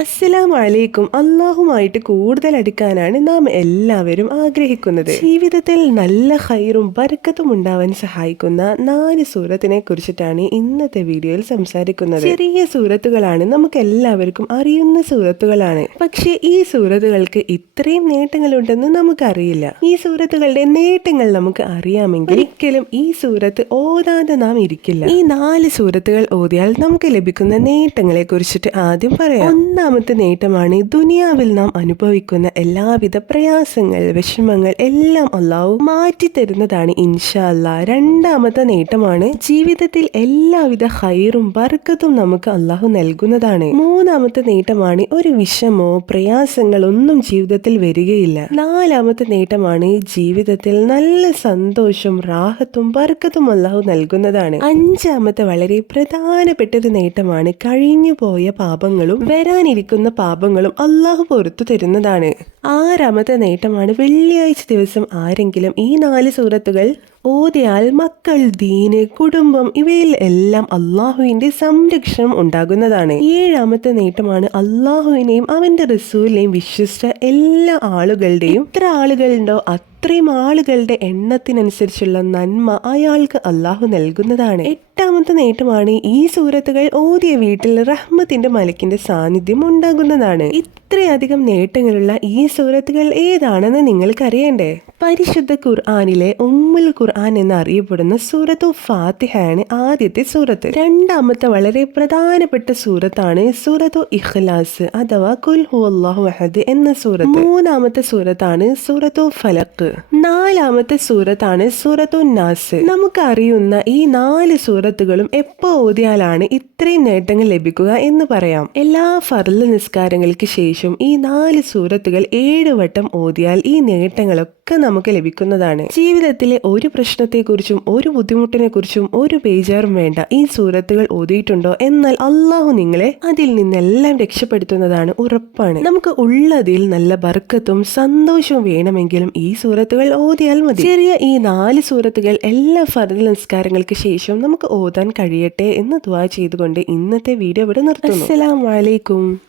അസ്സലാം വലൈക്കും അള്ളാഹുമായിട്ട് കൂടുതൽ അടുക്കാനാണ് നാം എല്ലാവരും ആഗ്രഹിക്കുന്നത്. ജീവിതത്തിൽ നല്ല ഹൈറും ബർക്കത്തും ഉണ്ടാവാൻ സഹായിക്കുന്ന നാല് സൂറത്തിനെ കുറിച്ചിട്ടാണ് ഇന്നത്തെ വീഡിയോയിൽ സംസാരിക്കുന്നത്. ചെറിയ സൂറത്തുകളാണ് നമുക്ക് എല്ലാവർക്കും അറിയുന്ന സൂറത്തുകളാണ്. പക്ഷേ ഈ സൂറത്തുകൾക്ക് ഇത്രയും നേട്ടങ്ങളുണ്ടെന്ന് നമുക്കറിയില്ല. ഈ സൂറത്തുകളുടെ നേട്ടങ്ങൾ നമുക്ക് അറിയാമെങ്കിൽ ഒരിക്കലും ഈ സൂറത്ത് ഓതാതെ നാം ഇരിക്കില്ല. ഈ നാല് സൂറത്തുകൾ ഓതിയാൽ നമുക്ക് ലഭിക്കുന്ന നേട്ടങ്ങളെ കുറിച്ചിട്ട് ആദ്യം പറയാം. ഒന്നാമത്തെ നേട്ടമാണ് ദുനിയാവിൽ നാം അനുഭവിക്കുന്ന എല്ലാവിധ പ്രയാസങ്ങൾ വിഷമങ്ങൾ എല്ലാം അള്ളാഹു മാറ്റി തരുന്നതാണ് ഇൻഷാ അല്ലാ രണ്ടാമത്തെ നേട്ടമാണ് ജീവിതത്തിൽ എല്ലാവിധ ഹൈറും ബർക്കത്തും നമുക്ക് അള്ളാഹു നൽകുന്നതാണ്. മൂന്നാമത്തെ നേട്ടമാണ് ഒരു വിഷമോ പ്രയാസങ്ങളൊന്നും ജീവിതത്തിൽ വരികയില്ല. നാലാമത്തെ നേട്ടമാണ് ജീവിതത്തിൽ നല്ല സന്തോഷം റാഹത്തും ബർക്കത്തും അള്ളാഹു നൽകുന്നതാണ്. അഞ്ചാമത്തെ വളരെ പ്രധാനപ്പെട്ട ഒരു നേട്ടമാണ് കഴിഞ്ഞു പോയ പാപങ്ങളും വരാനിരിക്കുന്ന പാപങ്ങളും അള്ളാഹു പുറത്തു തരുന്നതാണ്. ആറാമത്തെ നേട്ടമാണ് വെള്ളിയാഴ്ച ദിവസം ആരെങ്കിലും ഈ നാല് സൂറത്തുകൾ ഓതിയാൽ മക്കൾ ദീന് കുടുംബം ഇവയിൽ എല്ലാം അള്ളാഹുവിന്റെ സംരക്ഷണം ഉണ്ടാകുന്നതാണ്. ഏഴാമത്തെ നേട്ടമാണ് അള്ളാഹുവിനെയും അവന്റെ റസൂലിനെയും വിശ്വസിച്ച എല്ലാ ആളുകളുടെയും. എത്ര ആളുകളുണ്ടോ അത്രയും ആളുകളുടെ എണ്ണത്തിനനുസരിച്ചുള്ള നന്മ അയാൾക്ക് അള്ളാഹു നൽകുന്നതാണ്. എട്ടാമത്തെ നേട്ടമാണ് ഈ സൂറത്തുകൾ ഓതിയ വീട്ടിൽ റഹ്മത്തിന്റെ മലക്കിന്റെ സാന്നിധ്യം ഉണ്ടാകുന്നതാണ്. ഇത്രയധികം നേട്ടങ്ങളുള്ള ഈ സൂറത്തുകൾ ഏതാണെന്ന് നിങ്ങൾക്കറിയണ്ടേ? പരിശുദ്ധ ഖുർആാനിലെ ഉമ്മുൽ ഖുർആൻ എന്ന് അറിയപ്പെടുന്ന സൂറത്തു ഫാത്തിഹയാണ് ആദ്യത്തെ സൂറത്ത്. രണ്ടാമത്തെ വളരെ പ്രധാനപ്പെട്ട സൂറത്താണ് സൂറത്തു ഇഖ്ലാസ് അഥവാ കുൽ ഹു അഹദ് എന്ന സൂറത്ത്. മൂന്നാമത്തെ സൂറത്താണ് സൂറത്തു ഫലക്ക് നാലാമത്തെ സൂറത്താണ് സൂറത്തു നാസ്. നമുക്കറിയുന്ന ഈ നാല് സൂറത്തുകളും എപ്പോ ഓതിയാലാണ് ഇത്രയും നേട്ടങ്ങൾ ലഭിക്കുക എന്ന് പറയാം. എല്ലാ ഫർല നിസ്കാരങ്ങൾക്ക് ശേഷം ഈ നാല് സൂറത്തുകൾ ഏഴ് വട്ടം ഓതിയാൽ ഈ നേട്ടങ്ങളൊക്കെ നമുക്ക് ലഭിക്കുന്നതാണ്. ജീവിതത്തിലെ ഒരു പ്രശ്നത്തെക്കുറിച്ചും ഒരു ബുദ്ധിമുട്ടിനെ കുറിച്ചും ഒരു ബേജാറും വേണ്ട ഈ സൂറത്തുകൾ ഓതിയിട്ടുണ്ടോ എന്നാൽ അള്ളാഹു നിങ്ങളെ അതിൽ നിന്നെല്ലാം രക്ഷപ്പെടുത്തുന്നതാണ് ഉറപ്പാണ്. നമുക്ക് ഉള്ളതിൽ നല്ല ബർക്കത്തും സന്തോഷവും വേണമെങ്കിലും ഈ സൂറത്തുകൾ ഓതിയാൽ മതി. ചെറിയ ഈ നാല് സൂറത്തുകൾ എല്ലാ ഫർദ് നിസ്കാരങ്ങൾക്ക് ശേഷം നമുക്ക് ഓതാൻ കഴിയട്ടെ എന്ന് ദുവാ ചെയ്തുകൊണ്ട് ഇന്നത്തെ വീഡിയോ ഇവിടെ നിർത്തുന്നു. അസ്സലാമലൈക്കും